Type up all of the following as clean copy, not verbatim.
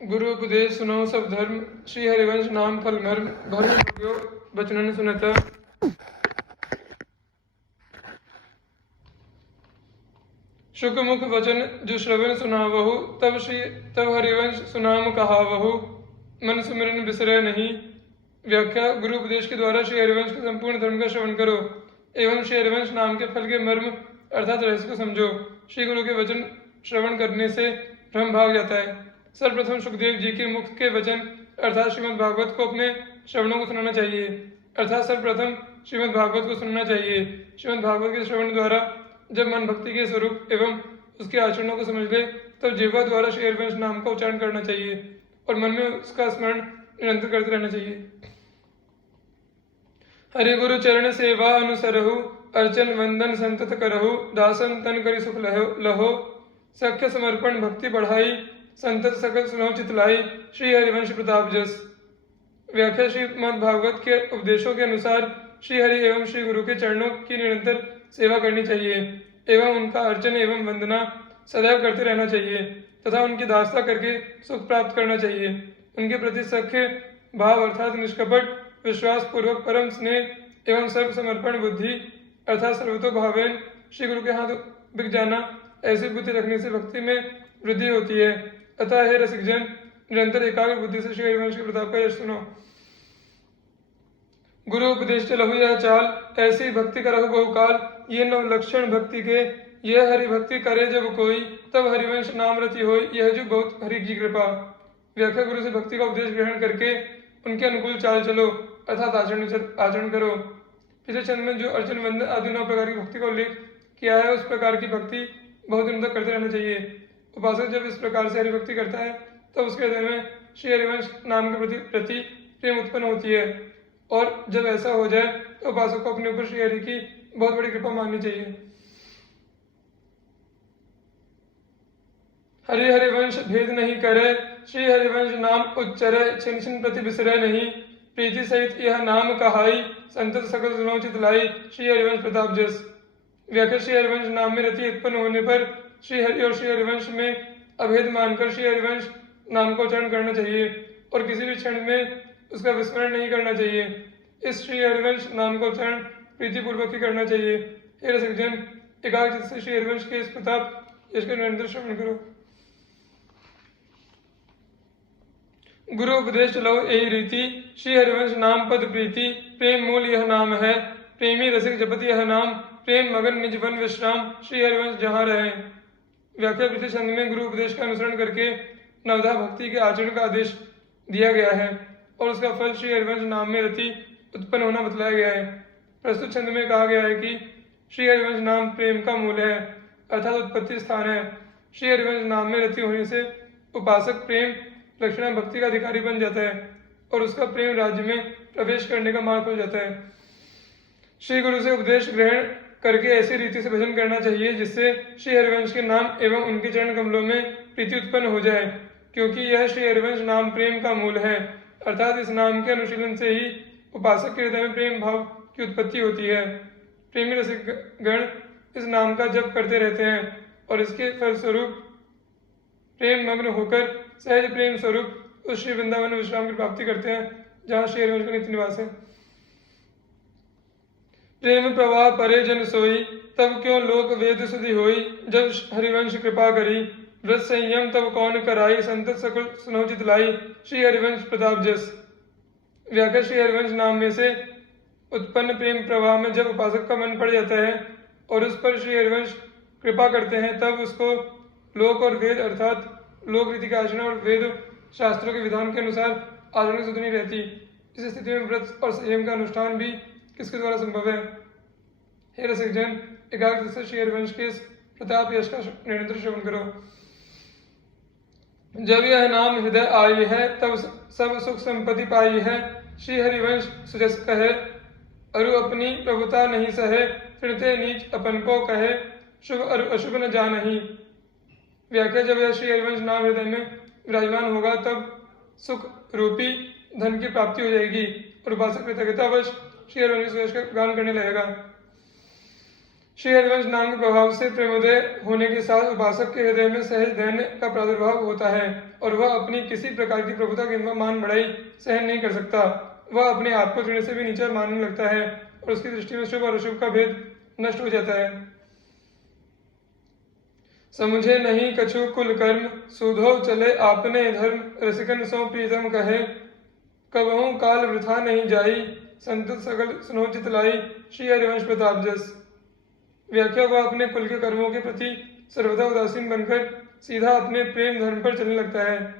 गुरु उपदेश सुनो सब धर्म, श्री हरिवंश नाम फल मर्म, भर्म भग्यो बचनन सुनत। शुक मुख वचन जो श्रवण सुनावहु, तब हरिवंश सुनाम कहावहु, मन सुमिरन बिसरे नहीं। व्याख्या। गुरु उपदेश के द्वारा श्री हरिवंश के संपूर्ण धर्म का श्रवण करो एवं श्री हरिवंश नाम के फल के मर्म अर्थात रहस्य को समझो। श्री गुरु के वचन श्रवण करने से भ्रम भाग जाता है। सर्वप्रथम सुखदेव जी के मुख के वचन अर्थात श्रीमद् भागवत को अपने श्रवणों को सुनाना चाहिए। अर्थात सर्वप्रथम श्रीमद् भागवत को सुनना चाहिए। श्रीमद् भागवत के श्रवण द्वारा जब मन भक्ति के स्वरूप एवं उसके आचरणों को समझ ले तब जिह्वा द्वारा श्री हरिवंश नाम का उच्चारण करना चाहिए और मन में उसका स्मरण निरंतर करते रहना चाहिए। हरि गुरु चरण सेवा अनुसरहु, अर्चन वंदन संतत करहु, दासन तन करि सुख लहो, सख्य समर्पण भक्ति बढ़ाई, संतत सकल सुनो चितलाई, श्री हरिवंश प्रताप जस। व्याख्या। श्रीमद् भागवत के उपदेशों के अनुसार श्री हरि एवं श्री गुरु के चरणों की निरंतर सेवा करनी चाहिए एवं उनका अर्चन एवं वंदना सदैव करते रहना चाहिए तथा उनकी दासता करके सुख प्राप्त करना चाहिए। उनके प्रति सख्य भाव अर्थात निष्कपट विश्वास पूर्वक परम स्नेह एवं सर्व समर्पण बुद्धि अर्थात सर्वतो भावेन श्री गुरु के हाथ बिक जाना, ऐसी बुद्धि रखने से भक्ति में वृद्धि होती है। अतः हे रसिकजन, निरंतर एकाग्र बुद्धि से श्री हरिवंश के प्रताप का यश सुनो। गुरु उपदेश चलहु यह चाल, ऐसी भक्ति करहु बहुकाल, ये नव लक्षण भक्ति के, यह हरि भक्ति करे जब कोई, तब हरिवंश नाम रति होई, यह जो बहुत हरि की कृपा। व्याख्या। गुरु से भक्ति का उपदेश ग्रहण करके उनके अनुकूल चाल चलो अर्थात आचरण करो। पिछले छंद में जो अर्चन वंदन आदि 9 प्रकार की भक्ति का उल्लेख किया है उस प्रकार की भक्ति बहुत दिनों तक करते रहना चाहिए। उपासक जब इस प्रकार से हरिभक्ति करता है तब उसके हृदय में श्री हरिवंश नाम के प्रति प्रेम उत्पन्न होती है और जब ऐसा हो जाए तो उपासक को अपने ऊपर श्री हरि की बहुत बड़ी कृपा माननी चाहिए। हरि हरिवंश भेद नहीं करे, श्री हरिवंश नाम उच्चरे, छिन छिन प्रति बिसरे नहीं, प्रीति सहित यह नाम कहाई, संतत सकल सुनो चितलाई, श्री हरिवंश प्रताप जस। व्याख्या। श्री हरिवंश नाम में रति उत्पन्न होने पर श्री हरि और श्री हरिवंश में अभेद मानकर श्री हरिवंश नाम का उच्चारण करना चाहिए और किसी भी क्षण में उसका विस्मरण नहीं करना चाहिए। इस श्री हरिवंश नाम का उच्चारण प्रीतिपूर्वक ही करना चाहिए। हे रसिकजन, एकाग्र चित्त से श्री हरिवंश के इस प्रताप यश का निरंतर श्रवण करो। गुरु उपदेश चलो यही रीति, श्री हरिवंश नाम पद प्रीति, प्रेम मूल यह नाम है, प्रेमी रसिक जपति यह नाम, प्रेम मगन निज वन विश्राम, श्री हरिवंश जहाँ रहे। व्याख्या। पिछले छंद में गुरु उपदेश का अनुसरण करके नवधा भक्ति के आचरण का आदेश दिया गया है और उसका फल श्री हरिवंश नाम में रति उत्पन्न होना बतलाया गया है। प्रस्तुत छंद में कहा गया है कि श्री हरिवंश नाम प्रेम का मूल है अर्थात उत्पत्ति स्थान है। श्री हरिवंश नाम में रति होने से उपासक प्रेम लक्षणा भक्ति का अधिकारी बन जाता है और उसका प्रेम राज्य में प्रवेश करने का मार्ग हो जाता है। श्री गुरु से उपदेश ग्रहण करके ऐसी रीति से भजन करना चाहिए जिससे श्री हरिवंश के नाम एवं उनके चरण कमलों में प्रीति उत्पन्न हो जाए, क्योंकि यह श्री हरिवंश नाम प्रेम का मूल है अर्थात इस नाम के अनुशीलन से ही उपासक के हृदय में प्रेम भाव की उत्पत्ति होती है। प्रेमी रसिक गण इस नाम का जप करते रहते हैं और इसके फलस्वरूप प्रेम मग्न होकर सहज प्रेम स्वरूप उस श्री वृंदावन विश्राम की प्राप्ति करते हैं जहाँ श्री हरिवंश का नित्य निवास है। प्रेम प्रवाह परे जन सोई, तब क्यों लोक वेद सुधि होई, जब हरिवंश कृपा करी, व्रत संयम तब कौन कराई, संतत सकल सुनो चितलाई, श्री हरिवंश प्रताप जस। व्याख्या। श्री हरिवंश नाम में से उत्पन्न प्रेम प्रवाह में जब उपासक का मन पड़ जाता है और उस पर श्री हरिवंश कृपा करते हैं तब उसको लोक और वेद अर्थात लोक रीति का आचरण और वेद शास्त्रों के विधान के अनुसार आचरण की सुधि नहीं रहती। इस स्थिति में व्रत और संयम का अनुष्ठान भी किसके द्वारा संभव है। हे रसिकजन, एकाग्र से श्री हरिवंश के प्रताप यश का निरंतर श्रवण करो। जब यह नाम हृदय आई है तब सब सुख संपत्ति पाई है, श्री हरिवंश सुजस कहे, अरु अपनी प्रभुता नहीं सहे, फिरते नीच अपन को कहे, शुभ अरु अशुभ न जानही। व्याख्या। जब यह श्री हरिवंश नाम हृदय में विराजमान होगा तब सुख रूपी धन की प्राप्ति हो जाएगी और उपासक कृतज्ञतावश श्री हरिवंश का गान करने लगेगा। श्री हरिवंश नाम के प्रभाव से प्रेमोदय होने के साथ उपासक के हृदय में सहज दैन्य का प्रादुर्भाव होता है और वह अपनी किसी प्रकार की प्रभुता किंवा मान बढ़ाई सहन नहीं कर सकता। वह अपने आप को तृण से भी नीचा मानने लगता है और उसकी दृष्टि में शुभ और अशुभ का भेद नष्ट हो जाता है। समझे नहीं कछु कुल कर्म, सुधो चले आपने धर्म, रसिकन सो प्रीतम कहे, कबहू काल वृथा नहीं जाई, संतत सकल सुनोचित लाई, श्री हरिवंश प्रताप जस। व्याख्या, वह अपने कुल के कर्मों के प्रति सर्वदा उदासीन बनकर सीधा अपने प्रेम धर्म पर चलने लगता है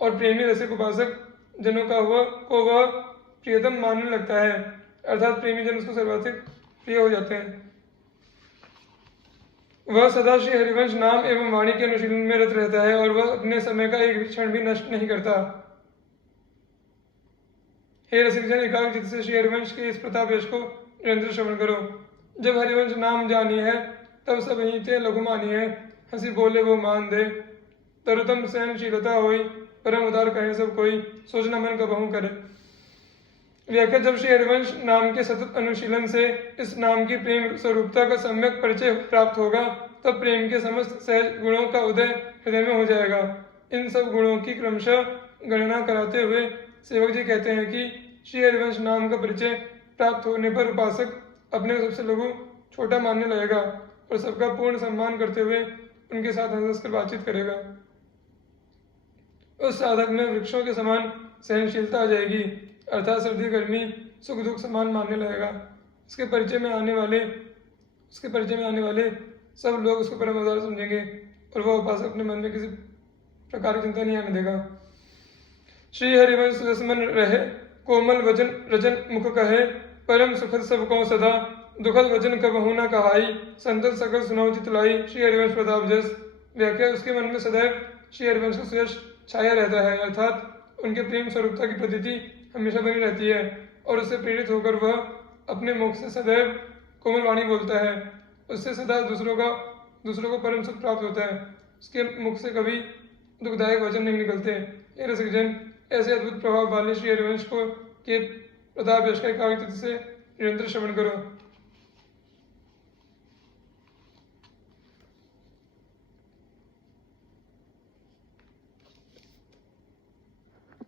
और प्रेमी रसिक उपासक जनों का वह प्रियतम मानने लगता है, अर्थात प्रेमी जन उसको सर्वाधिक प्रिय हो जाते हैं। वह सदा श्री हरिवंश नाम एवं वाणी के अनुशीलन में रत रहता है और वह अपने समय का एक क्षण भी नष्ट नहीं करता। हे रसिक जन, एकाग्र चित्त से श्री हरिवंश के इस प्रताप यश को निरंतर श्रवण करो। जब हरिवंश नाम जानी है तब सब ही ते लघु मानी है, हंसी बोले वो मान दे, तरुतम सहनशीलता होई, परम उदार कहे सब कोई, सोचना मन कबहू करे। व्याख्या, जब श्री हरिवंश नाम के सतत अनुशीलन से इस नाम की प्रेम स्वरूपता का सम्यक परिचय प्राप्त होगा तब प्रेम के समस्त सहज गुणों का उदय हृदय में हो जाएगा। इन सब गुणों की क्रमशः गणना कराते हुए सेवक जी कहते हैं कि श्री हरिवंश नाम का परिचय प्राप्त होने पर उपासक अपने को सबसे लघु छोटा मानने लगेगा और सबका पूर्ण सम्मान करते हुए उनके साथ हंस कर बातचीत करेगा। उस साधक में वृक्षों के समान सहनशीलता आ जाएगी, अर्थात सर्दी गर्मी सुख दुख समान मानने लगेगा। उसके परिचय में आने वाले सब लोग उसको परम उदार समझेंगे और वह उपासक अपने मन में किसी प्रकार की चिंता नहीं आने देगा। श्री हरिवंश रसमन रहे, कोमल वचन रजन मुख कहे, परम सुखद सबको सदा, दुखद वचन कबहू न कहाई, संतत सकल सुनौ चित लाई, श्री हरिवंश प्रताप जस। व्याख्या, उसके मन में सदैव श्री हरिवंश का सुयश छाया रहता है, अर्थात उनके प्रेम स्वरूपता की प्रतीति हमेशा बनी रहती है और उससे प्रेरित होकर वह अपने मुख से सदैव कोमल वाणी बोलता है। उससे सदा दूसरों को परम सुख प्राप्त होता है। उसके मुख से कभी दुखदायक वचन नहीं निकलते। हे रसिक जन, ऐसे अद्भुत प्रभाव वाले श्री हरिवंश को के प्रताप यश का एकाग्र चित्त से निरंतर श्रवण करो।